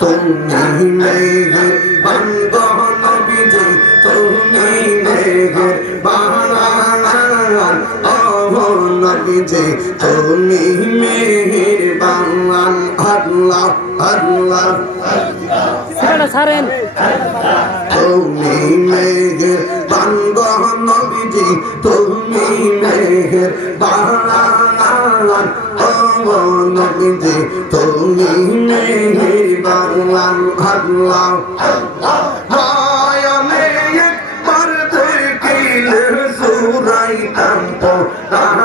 তুমি মেঘের বান্দা নবীজি তুমি মেঘের বানান ও নবীজি তুমি মেঘের বানান আল্লাহ আল্লাহ সেটা ছাড়েন তুমি মেঘের বান্দা নবীজি তুমি মেঘের বানান ও নবীজি তুমি মেঘের বানান আল্লাহ নয়নে একবার দেখিলে জুড়াইতাম পরাণ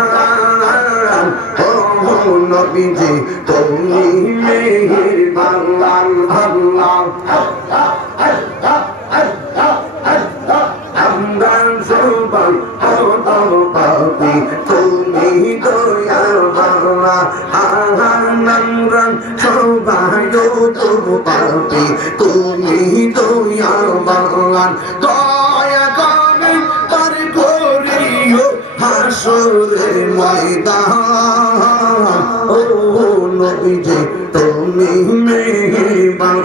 ও নবীজি তুমি মেঘের বানান আল্লাহ আমরান সবাই অদল পাবি তুমি দয়াল বাংলা আমরান সবাই অদল পাবি তুমি দয়াল বাংলা দয়া করে পার করিও হাসরের ময়দান ও নবীজি তুমি মেহেরবান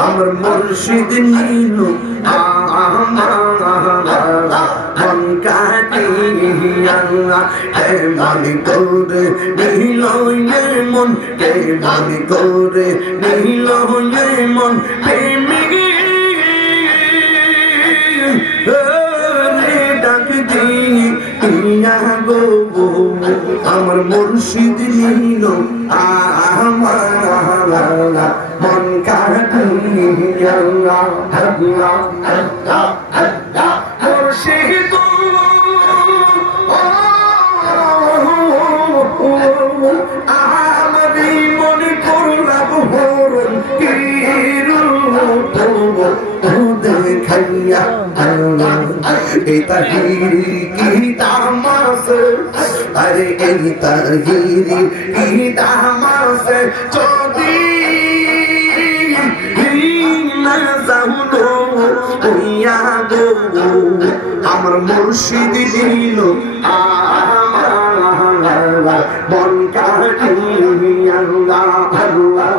আমার মুর্শিদ নীলু মন কাটিয়া হে মনি করে নীল মন হে মনি করে নীল মন প্রেমিক ডাক দিয়া গো আমার মুর্শিদ নীল আমার মন কাটিয়া মুর্শিদ আমি মনে করলাম হরণ দেখাইয়া এই তাহিরি কি তামাস আরে এই তাহিরি কি তামাস যদি না জানো হইয়া গো আমার মুর্শিদ দিল বন কাটিয়া আল্লাহ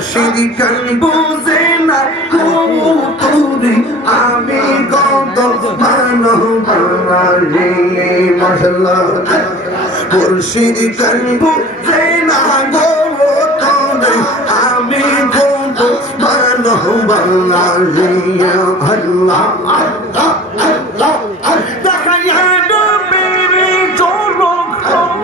মুর্শিদ বুঝে না কৌতুরি আমি কত মানবারে মশলা মুর্শিদ বুঝে না কৌতুরি আমি কত মানবারে আল্লাহ